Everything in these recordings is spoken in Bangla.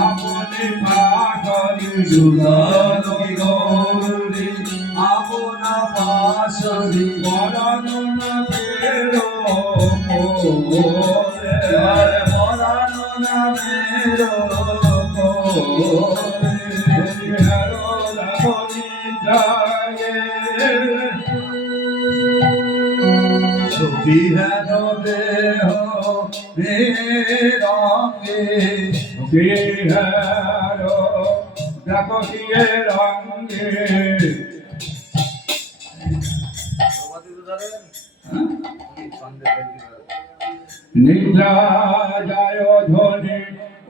আপনে পাগলি সুদালকি গৌরী আপনা পাশরি মরণ না ফেরো মরণ না ফেরো হরো রাখনি যায় সুখী হেন দেহ রঙে সুখী হেন দেখো কিয়ে রঙে নিদ্রা যায় ধনে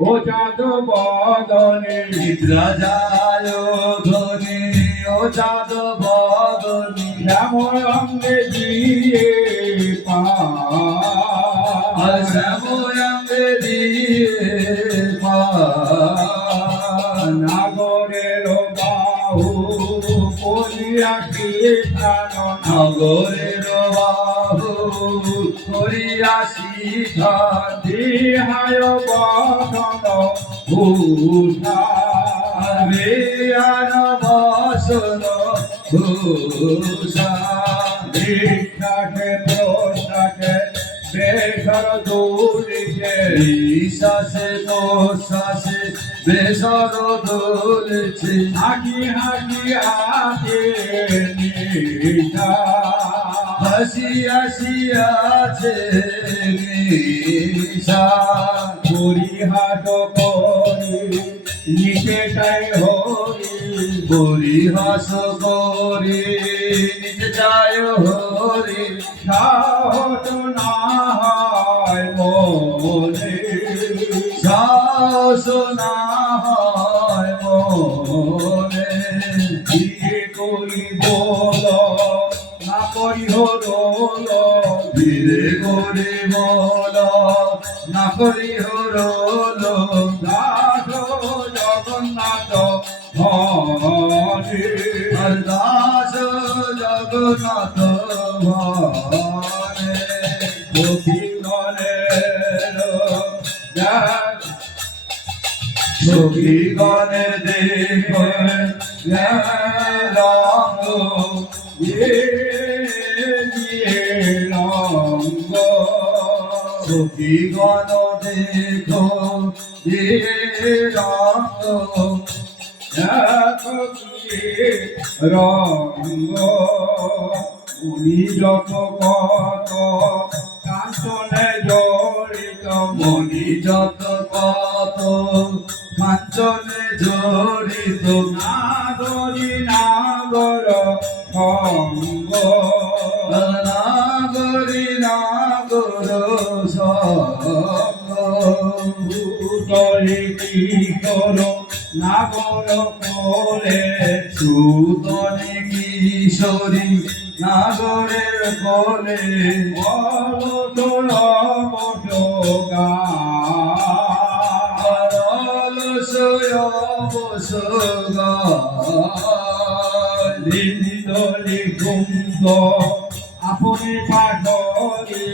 ও চাঁদ বদনে নিদ্রা যায় ধনে ও চাঁদ বদনে শ্যামল অঙ্গে দিয়ে শ্যামল অঙ্গে দিয়ে নাগরের বাহু করিয়াছি নগরের বাহু করিয়াছি দেহায় বদন ভূষা বেয়ার বসন ভূষা দীক্ষাকে প্রশ্নাকে বেসর দৌড়িকে শ্বাসে প্রশ্বাসে বেসর দৌড়েছে হাঁকি হাঁকি হাতে নিশা হাসি হাসি আছে নিশা পরিহাস করি নিতে চাই হরি পরিহাস করি নিতে চাই হরি সাহস না হয় মনে সাহস না হয় মনে কি করি বল না করি হরল ধীরে করে বল না করি হরল দাস জগন্নাথ হরে দাস জগন্নাথ হরে সখী গণের দেখ রঙ্গ রঙ্গ সখী গণ দেখ রঙ্গ রঙ্গ উনি যত কত কাঞ্চনে জড়িত মনি যত কত কাঞ্চনে জড়িত নাগরী নাগর সঙ্গ নাগরী নাগর সঙ্গ ভূতলে কিশোর নাগর কোলে সুতনে কিশোরী নাগরের কোলে দলি কুন্দ আপনি পাশরি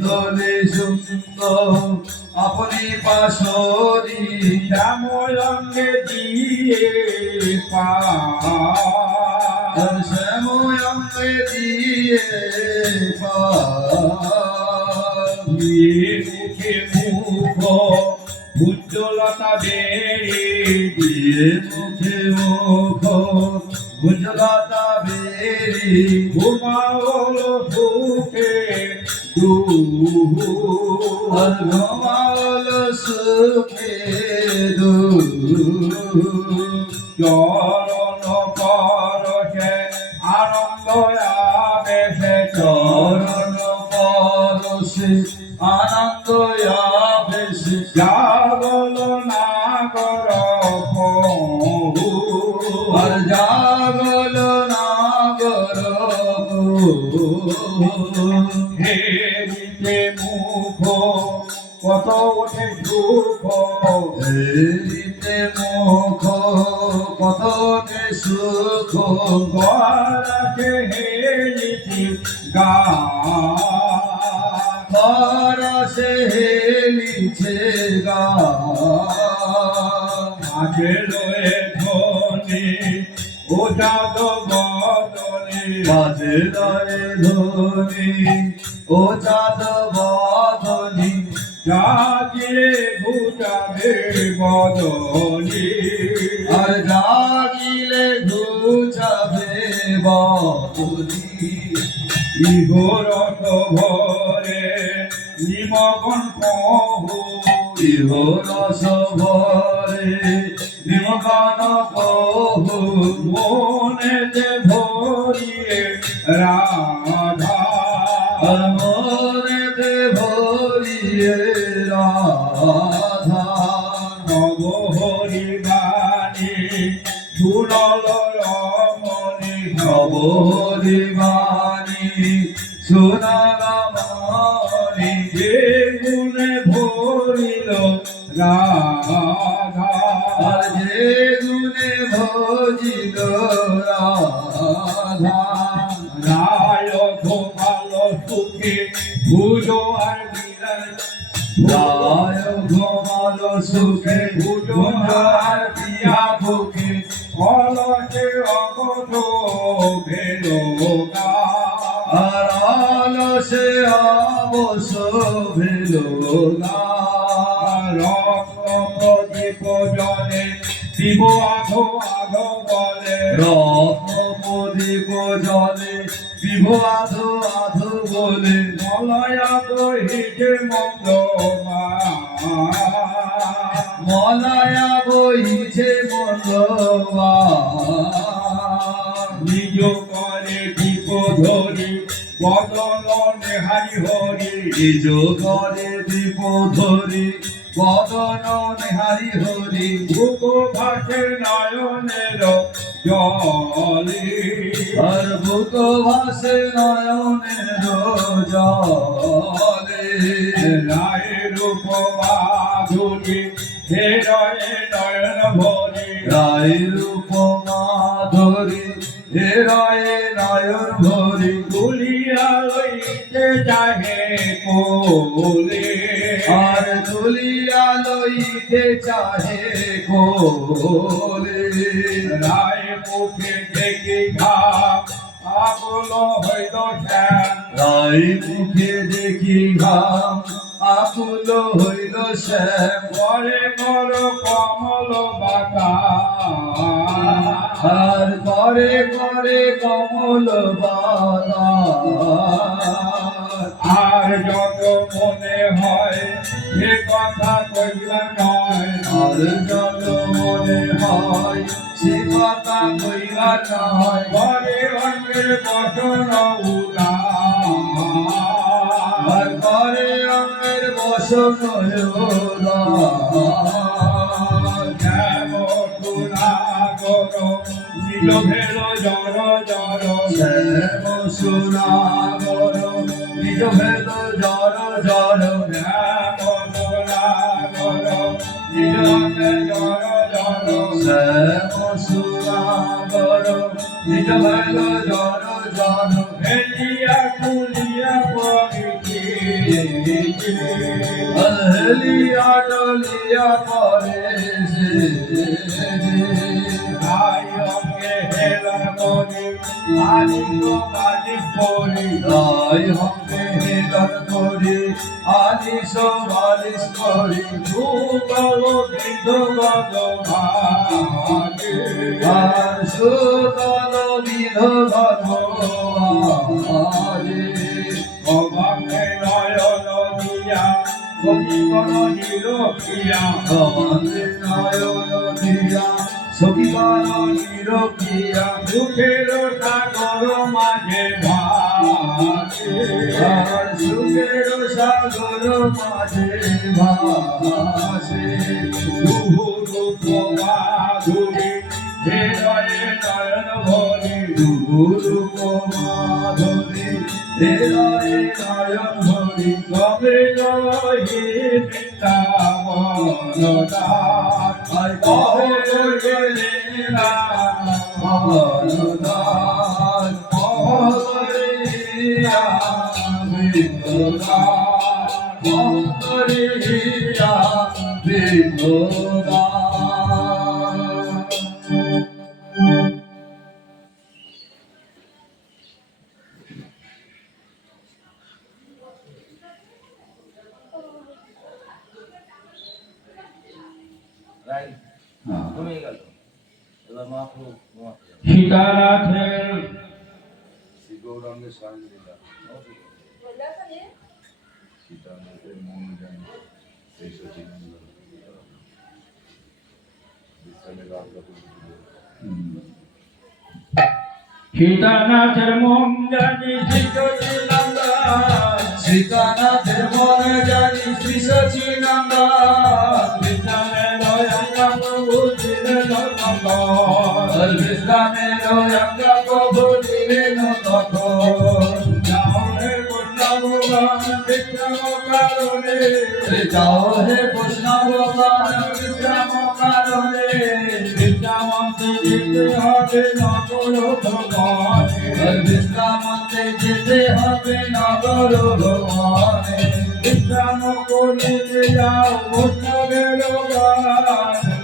দলে সুন্দর আপনি পাশরি শ্যামলঙ্গে দিয়ে শ্যামলঙ্গে দিয়ে মুখে মুখ উজ্জ্বলতা বেড়ে দিয়ে মুখে মুখ উজ্জ্বলতা বেড়ে ঘুমাওল সুখে ঘুমাওল সুখে চরণ পরশে আনন্দ আবেশে চরণ পরশে আনন্দ আবেশে জাগল নাগর আর জাগল নাগর হে দিতে মুখ কত ওঠে সুখ হে দিতে মুখ কত ওঠে সুখ গড়াকে হে দিতে গা বেলোয়ে ধ্বনি ও চাঁদ বদনে বাজে দরে ধ্বনি ও চাঁদ বদনি জাগিলে ঘুচাবে বদনি আর জাগিলে ঘুচাবে বদনি ইহরত ভরে নিমগন কহু ইহ রস ভরে নিমগান কহু মনেতে ভরিয়ে রাধা আর মনেতে ভরিয়ে রাধা নব হরি বাণী সুরল রমণী নব হরিবাণী সোনারামানি যে গুণে ভরিল রাধা আর যে গুণে ভজিল রাধা রায় গোপাল সুখে পুজো আর বিরাজ রায় গোমাল সুখে ভুজনার পিয়া বুকে অলসে অবধ ভেলো আর আলসে অবস ভেল না রক্তদীপ জলে শিব আধো আধো বলে রত্নপ্রদীপ জলে বিভাধো আধো বলে মলয়া বহিতে মন্দমা মলায়া বইছে মন্দবা নিজ করে দীপ ধরি বদল নেহারি হরি নিজ ঘরে দীপ ধরি বদন নেহারি হরি ভূপ ভাসে নয়নের জলে আর বুক ভাসে নয়নের জলে রায় রূপ মাধুরী হেরয়ে নয়ন ভরি রায় রূপ মাধুরী হেরায় নয়ন ভরি তুলিয়া লইতে যাহে কোলে আর তুলিয়া লইতে চাহে কোলে রায় মুখে দেখি ঘাম আকুল হইল শ্যাম রাই মুখে দেখি ঘাম আকুল হইল শ্যাম করে কর কমল বাতা আর করে করে কমল বাদা আর যত মনে হয় সে কথা কইবা নয় আর যত মনে হয় সে কথা কইবা নয় ঘরে অঙ্গের বসন উলা আর করে রঙের বসন নিজ ভেল জর জর শ্যাম সুনাগর নিজ ভেদ জর জর শ্যাম সুনাগর নিজ ভেদ জর জর হেলিয়া কুলিয়া পরিছি হেলিয়া ডলিয়া পরে অঙ্গে হেলন করি আলিঙ্গ মালিক করি রায় হঙ্গে হেলন করি আলিশ মালিশ করি সুতল বিধগত ভাগে আর সুতল বিধগত ভাগে অবাকে নয়ন দিয়া সখীগণ নিরখিয়া ভবানে নয়ন দিয়া সখীগণ নিরখিয়া সুখের সাগর মাঝে ভাসে আর সুখের সাগর মাঝে ভাসে রূপ মাধুরী হৃদয়ে নয়ন ভরি রূপ মাধুরী হৃদয়ে নয়ন ভরি কবে জহি বৃন্দাবন দাস আর কবে কহে লীলা মনদাস কহরিয়া বিন্দদাস কহরিয়া বিন্দদাস কমে গেল এবার মহাপ্রভু সীতানাথের শ্রী গৌরাঙ্গের স্বামী লীলা সীতানাথের মন জানি সেই সচিনন্দ বিশ্রামের রাজা সীতানাথের মন জানি সীতানন্দন সীতানাথের মন জানি শ্রী সচিনন্দন বিশ্রামের রঙ্গা প্রভু ছিলেন নন্দন বিশ্রামের রঙ্গা প্রভু দিলেন তখন যাও হে কন্যা ভগবান বিক্রম কারণে যাও হে কৃষ্ণ ভগবান বিশ্রাম কারণে বিশ্রামন্তে যেতে হবে নগর ভগবানে বিশ্রামতে যেতে হবে নগর ভগবানে বিশ্রাম করিতে যাও বৈষ্ণবের গান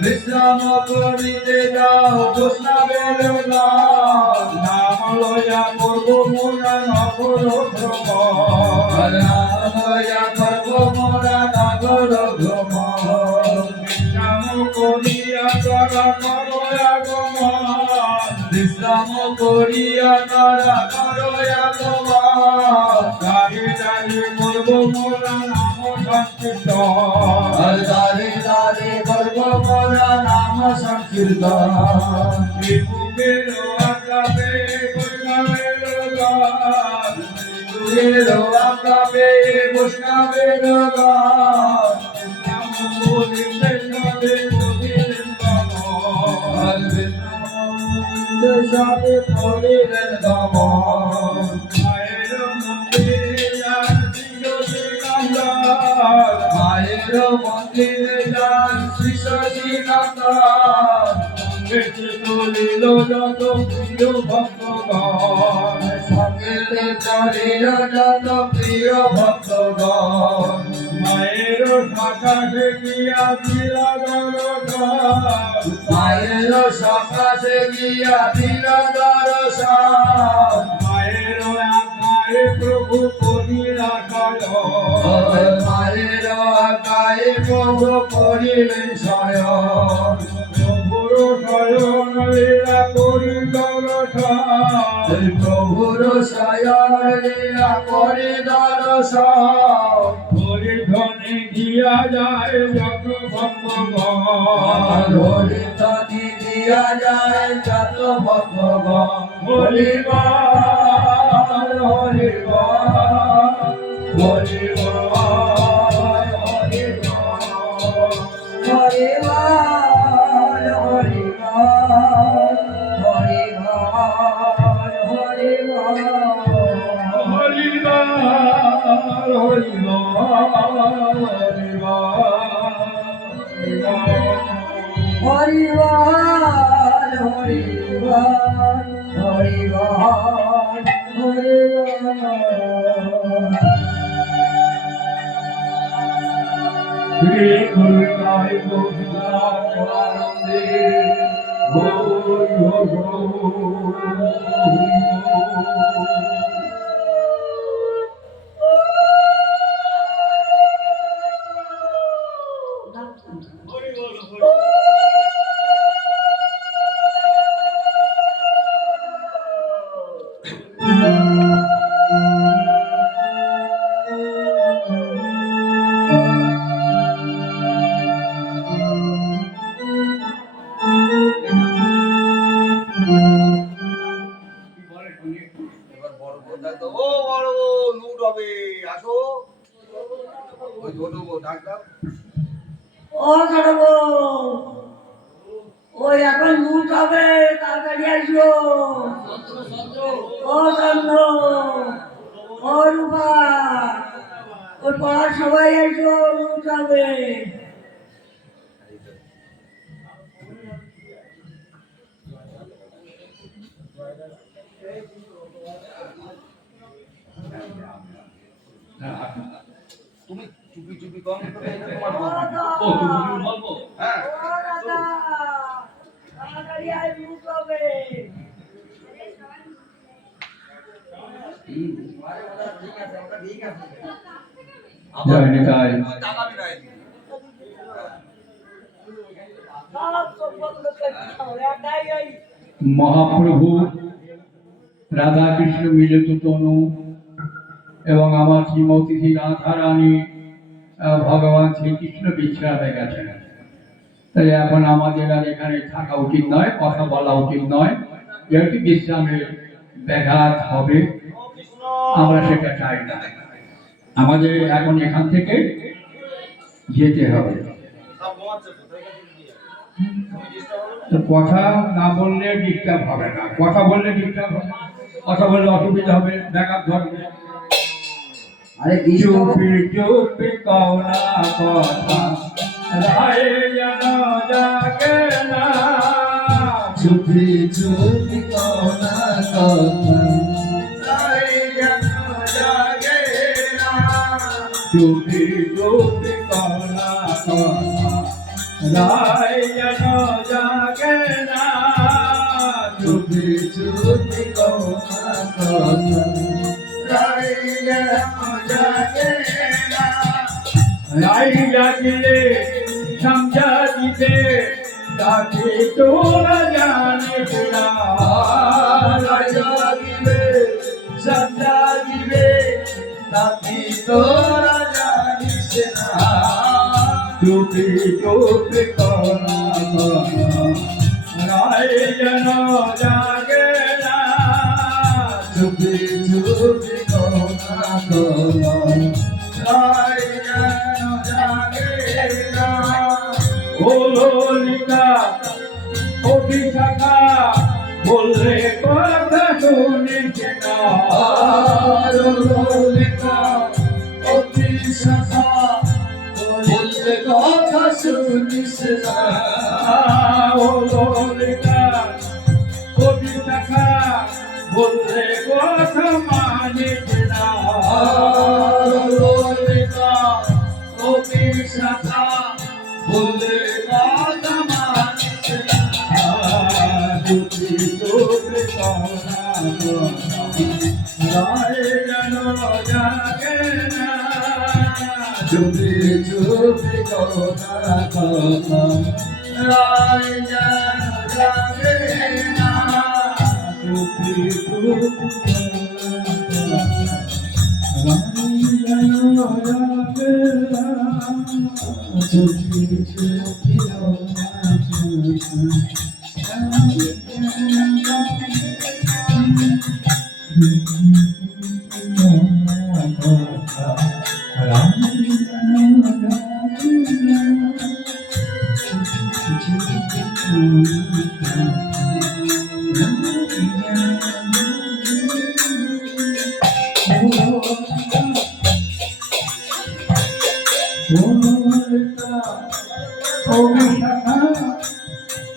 বিশ্রাম করিতে যাও বৈষ্ণবের গান নাম লয়া করব মোরা নগর ভ্রমণ রাময়া করব মোরা নগর ভ্রমণ বিশ্রাম করিয়া তারা করো আগমন বিশ্রাম করিয়া তারা করো আগমন দাঁড়িয়ে দাঁড়িয়ে করব মোরা নাম সংকীর্তন দাঁড়ে দাঁড়ে করব মোরা নাম সংকীর্তন বিভুমের আকাবে বৈষ্ণবের গান আকাবে বৈষ্ণবের গান নাম বলিতে সবে করিলেন গমন সবে করিলেন গমন মায়ের মন্দিরে যান শ্রীনন্দন মায়ের মন্দিরে যান শ্রী সচিনন্দন বেঁচে চলিল যত প্রিয় ভক্তগণ সঙ্গে চলিল যত প্রিয় ভক্তগণ মায়ের শাখা গিয়া দিলা দর্শন মায়ের সকাশে গিয়া দিল দর্শন মায়ের আজ্ঞায় প্রভু করিলা কায়ন মায়ের গায়ে প্রভু করিলেন শয়ন প্রভুর শয়ন লীলা করি দর্শন প্রভুর শয়ন লীলা করে দর্শন হরিধনে গিয়া যায় যত ভক্তগণ হরিধনি দিয়া যায় যত ভক্তগণ হরিবার হরিবার হরিবার হরিবার হরিবার হরিবার হরিবার হরিবার হরিবার হরিবার হরিবার হরিবার শ্রী গুরুদায় গোবিন্দানন্দে হরি এবার বড় বউ ডাকতো, ও বড় বউ, লুট হবে, আসো। ওই ছোট বউ ডাকলাম, ও কাটবো ওই এখন লুট হবে তাড়াতাড়ি আসো ও চন্দ্র ও রূপা ওই পাড়ার সবাই আসো লুট হবে তুমি চুপি চুপি কম করে তোমার ও বউ। দাদা, ও তুমি বলবো হ্যাঁ ও দাদা তাড়াতাড়ি আয় লুট হবে ঠিক আছে ওটা ঠিক আছে জয় নিতাই। তাকাবি না এদিকে। সব তো বন্ধ করে দাও, এটাই ওই মহাপ্রভু রাধাকৃষ্ণ মিলিত তনু এবং আমার শ্রীমতী শ্রী রাধারানী ভগবান শ্রীকৃষ্ণ বিশ্রামে গেছেন। তাই এখন আমাদের আর এখানে থাকা উচিত নয়, কথা বলা উচিত নয়, যেহেতু বিশ্রামের ব্যাঘাত হবে, আমরা সেটা চাই না। আমাদের এখন এখান থেকে যেতে হবে। তো কথা না বললে ডিস্টার্ব হবে না, কথা বললে ডিস্টার্ব হবে, কথা বললে অসুবিধা হবে, ব্যাঘাত ধরবে। আরে চুপি চুপি কওনা কথা রায় যেন জাগে না, চুপি চুপি কোনা কথা রায় যেন জাগে না, চুপি চুপি কওনা কথা রায় যেন জাগে না, চুপি চুপি কোনা কথা রাই যেন জাগে না। রায় জাগলে সমঝা দিতে তাকে তোরা জানিস না, রাই জাগিবে সন্ধ্যা দিবে তাকে তোরা জানিস না। চুপি চুপি কওনা কথা রায় যেন জাগে না, চুপি চুপি কোনা কথা রাই যেন জাগে না। ও ললিতা ও বিশাখা বললে কথা শুনিস না, ললিতা অতি শাখা বললে কথা শুনিস না। ও ললিতা ও বিশাখা বললে কথা মানিস না, ললিতা অতি শাখা বললে কথা মানিস না। চুপি চুপি কওনা কথা রায় যেন জাগে না, চুপি চুপি কোনা কথা রাই যেন জাগে না। চুপি চুপি কওনা কথা রায় যেন জাগে না, চুপি চুপি কওনা কথা রায় যেন জাগে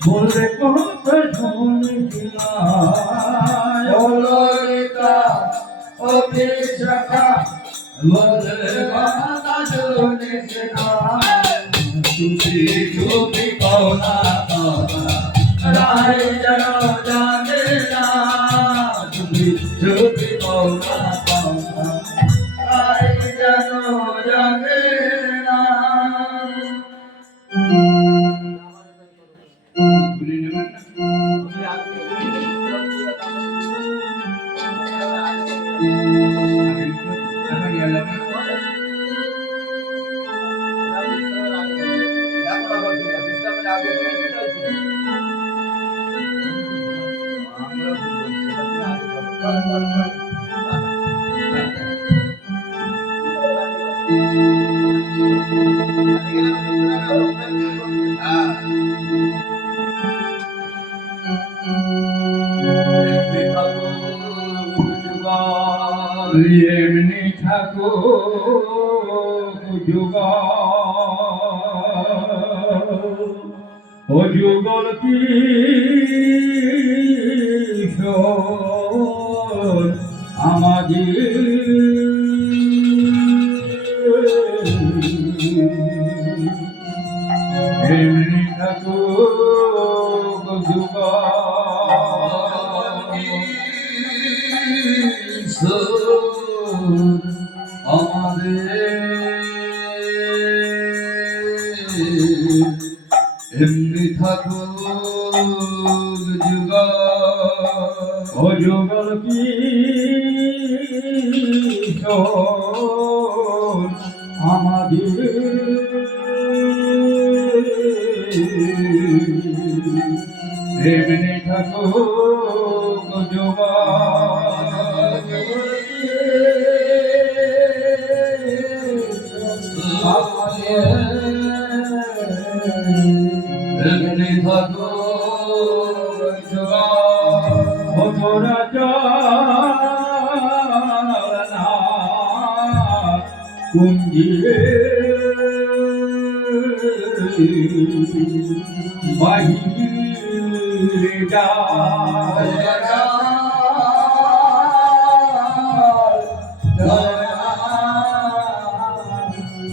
বলে কথা শুনিস না, ললিতা অতি শাখা বললে কথা শুনিস না। চুপি চুপি কোনা কথা রাই যেন জাগে না। চুপি চুপি কোনা কথা রাই যেন জাগে না। ভুলে নেবেন না। এখন গেলাম না। এখন আবার কি বিশ্রামের আগে তুমি কি চাইছো? আমরা কি বলছি আপনি আগে এমনি থাকো যুগল ও যুগল কিশোর আমাদের এমনি থাকো যুগল আমাদের এমনি বছর আমাদের এমনি থাকো এমনি থাকো তোরা না কুঞ্জে বাহিরে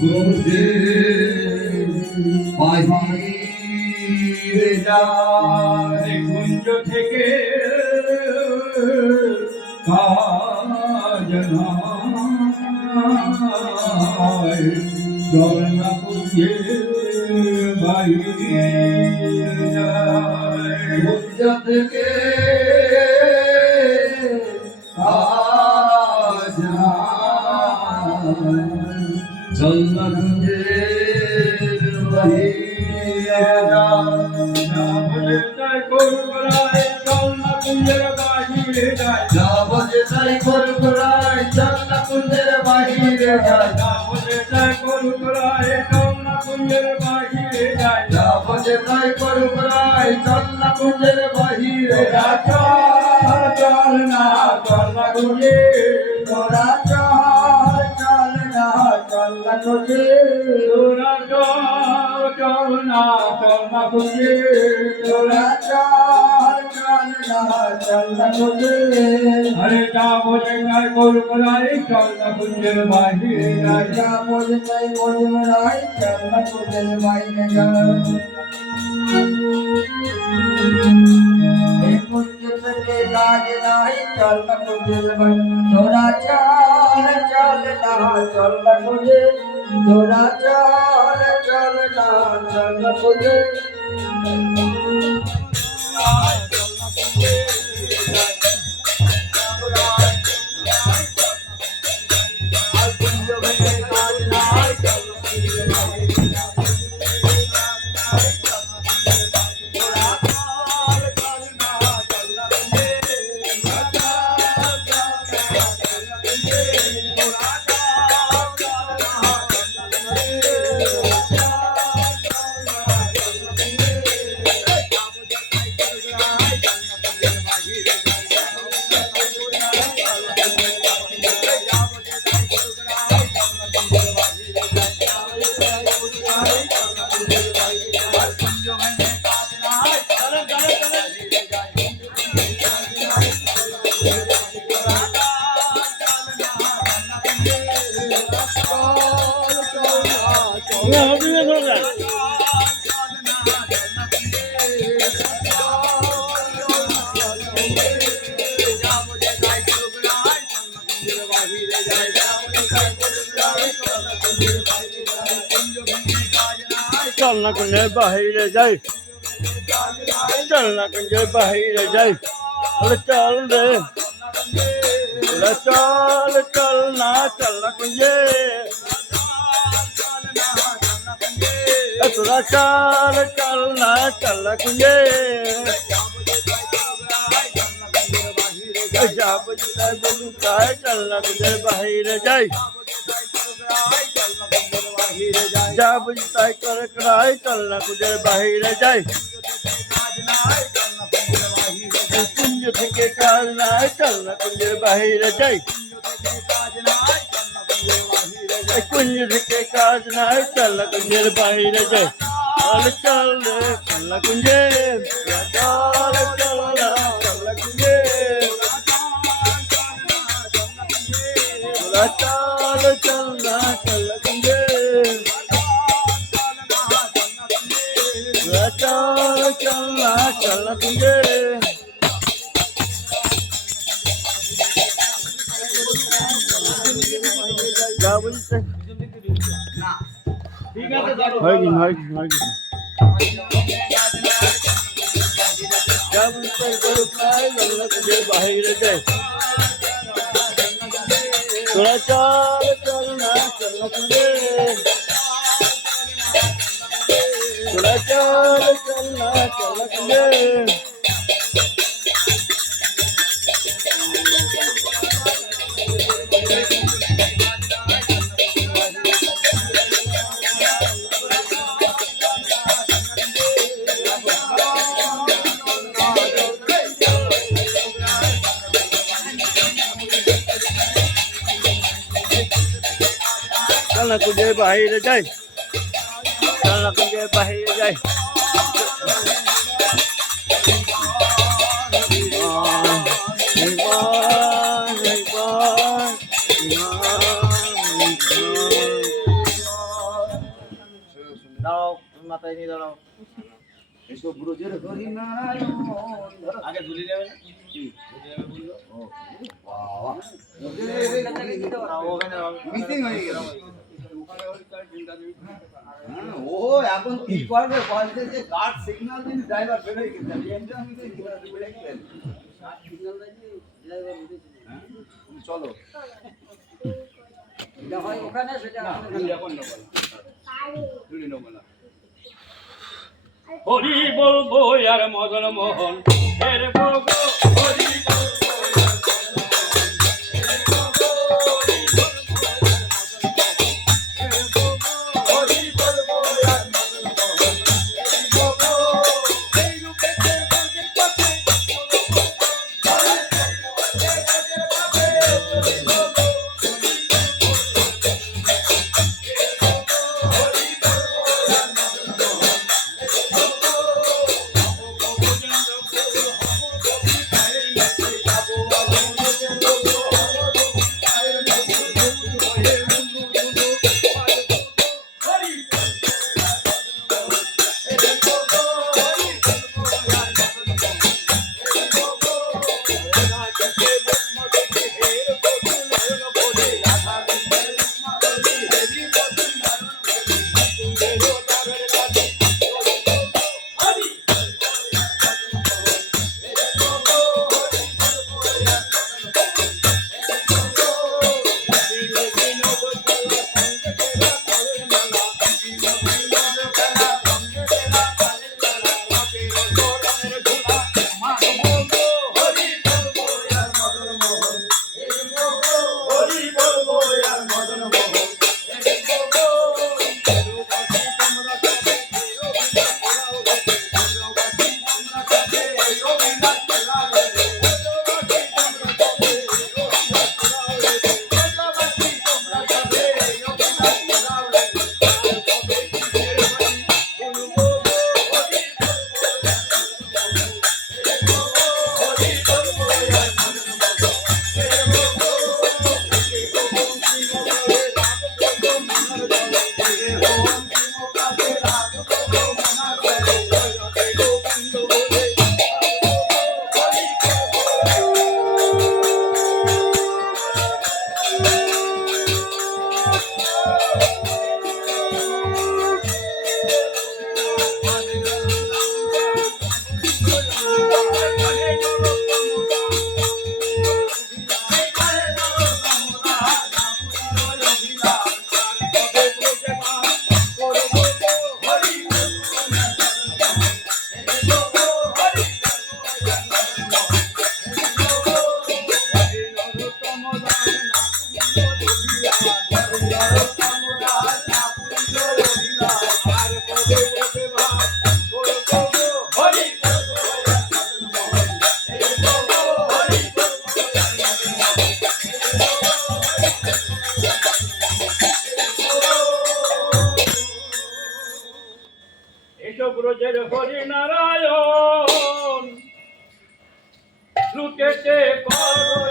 কুঞ্জে বাহিরে যায় কুঞ্জ থেকে কাজ নাই চল না কুঞ্জে বাহিরে যায় কুঞ্জ থেকে কাজ নাই চল না কুঞ্জে বাহিরে যায় করুণায় চল না কুঞ্জের বাহিরে যায় যাবজে তাই করুণায় চল না কুঞ্জের বাহিরে যায় যাবজে তাই করুণায় চল না কুঞ্জের বাহিরে যায় যাবজে তাই করুণায় চল না কুঞ্জের বাহিরে যায় চল না কুঞ্জে তোরা চল না কুঞ্জে তোরা চল না কুঞ্জে তোরা চল না কুঞ্জে আরে যা বলে তাই করুণায় চল না কুঞ্জের বাহিরে যায় যা বলে তাই করুণায় চল না কুঞ্জের বাহিরে যায় কুঞ্জ থেকে কাজ নাই চল না কুঞ্জের বাহিরে তোরা চল না কুঞ্জে তোরা চল না কুঞ্জে चल ना कुंजे बाहर जाए चल ना कुंजे बाहर जाए अरे चल रे अरे चल चल ना कुंजे थोड़ा चल ना कुंजे जा बजता बोलू का चल ना कुंजे बाहर जाए जा बुझता कर कराए चल ना कुंजे बाहर जाए कुंज থেকে কাজ নাই চল না কুঞ্জে বাহিরে যাই কুঞ্জ থেকে কাজ নাই চল না কুঞ্জের বাহিরে যাই চল রে চল না কুঞ্জে চল না কুঞ্জে चल ना कुंजे चल ना कुंजे क्या बोलते क्या बोलते बाहर जाए তোরা চল চল না চল কুঞ্জে তোরা চল চল না চল কুঞ্জে চল না কুঞ্জে বাহিরে যাই চল না কুঞ্জে বাহিরে যাই দাঁড়াও মাথায় নিয়ে দাঁড়াও এসো ব্রজের হরিনারায়ণ আগে ঝুলি নেবে না মিটিং হয়ে গেল ও এখন কি করবে বলছে যে গার্ড সিগন্যাল দিন ড্রাইভার বেরোয় গেছে আমি তো বেড়ে গেলেন চলো হরি বলবো আর মদন মোহন হের বলবো হরি ব্রজের হরি নারায়ণ লুটেতে করো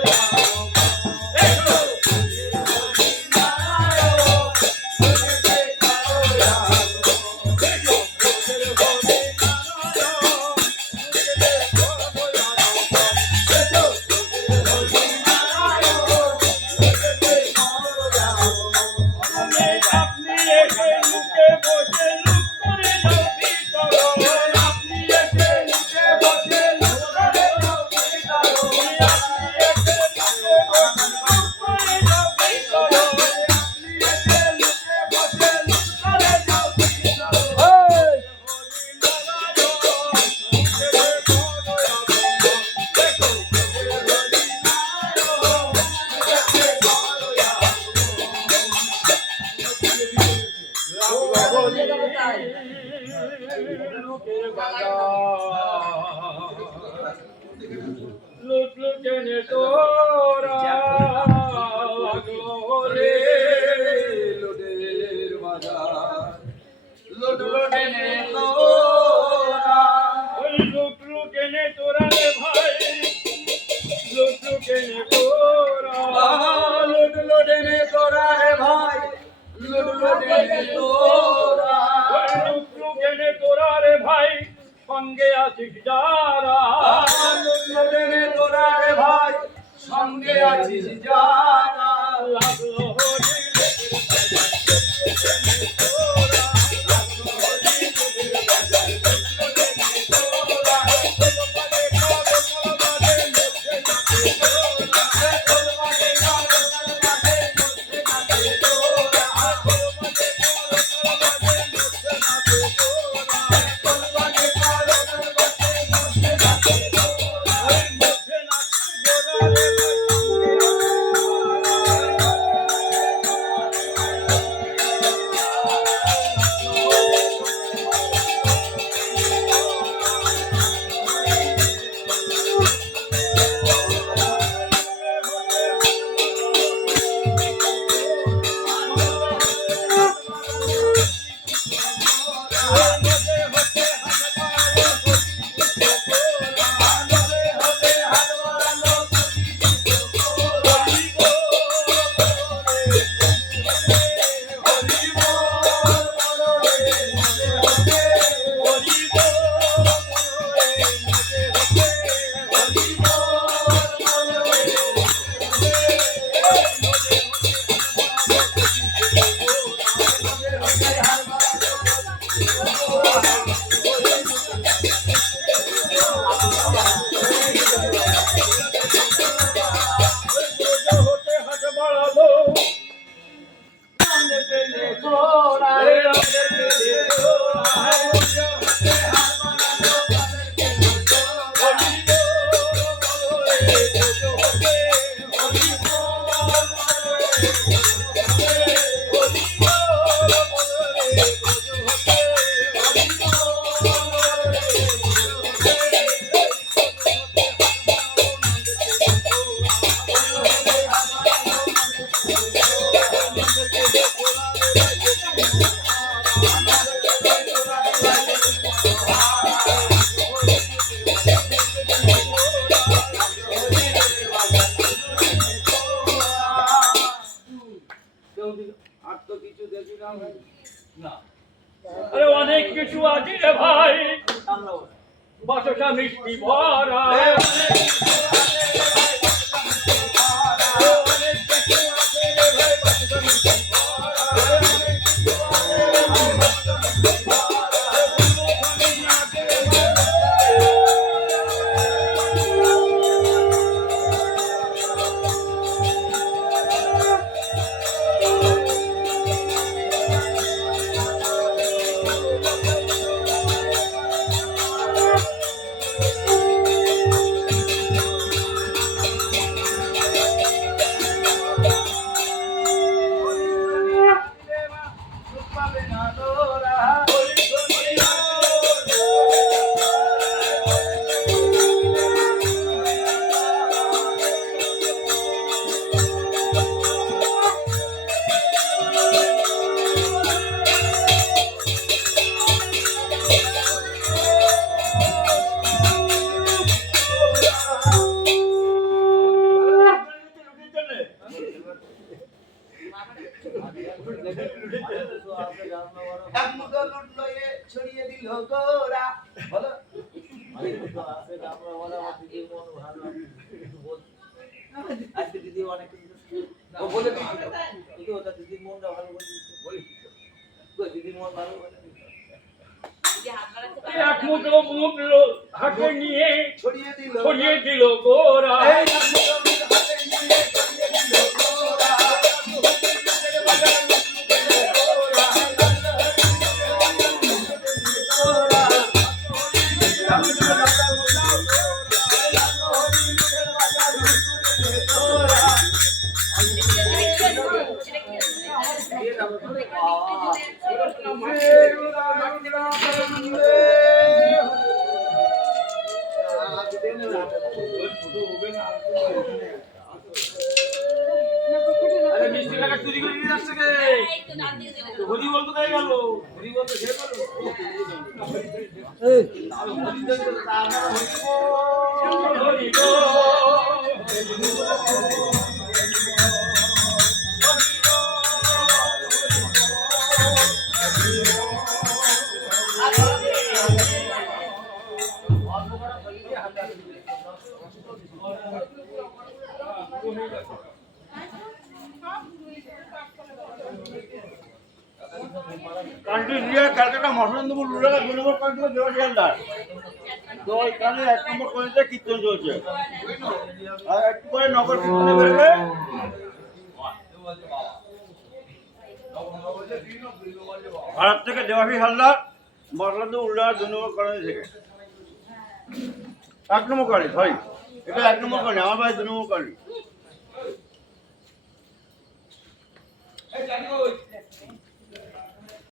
ডেনে তোরা রে ভাই লুটলো ডেনে তোরা লুটলু গেনে তোরা রে ভাই সঙ্গে আছিস যারা লুটলো ডেনে তোরা রে ভাই সঙ্গে আছিস যারা লাগলো আর তো কিছু দেখি না ভাই না আরে অনেক কিছু আছে রে ভাই বাসা মিষ্টি ভরা এক মুঠো লুটলো এ ছড়িয়ে দিল গোরা বলো ও বলে এক মুঠো মুখ হাতে নিয়ে ছড়িয়ে দিল গোরা এই এক মুঠো মুঠ হাতে নিয়ে ছড়িয়ে দিল গোরা আরে মিষ্টি টাকা চুরি করে নিয়ে আসছে কে হরি বল কোথায় গেল হরি বল তো শেষ হলো কান্ট্রি দিয়ে ক্যালকাটা মশলান্দপুর রুরাল 2 নম্বর পয়েন্ট থেকে দেওয়া শিয়ালদার। তো এখানে 1 নম্বর পয়েন্টে কীর্তন চলছে। আর একটু পরে নগর কীর্তনে বেরোবে। ভারত থেকে দেবাশিস হালদার, মশলান্দপুর রুরাল 2 নম্বর কলোনি থেকে। 1 নম্বর কলোনি, সরি, এটা 1 নম্বর কলোনি, আমার বাড়ি 2 নম্বর কলোনি। এই জানি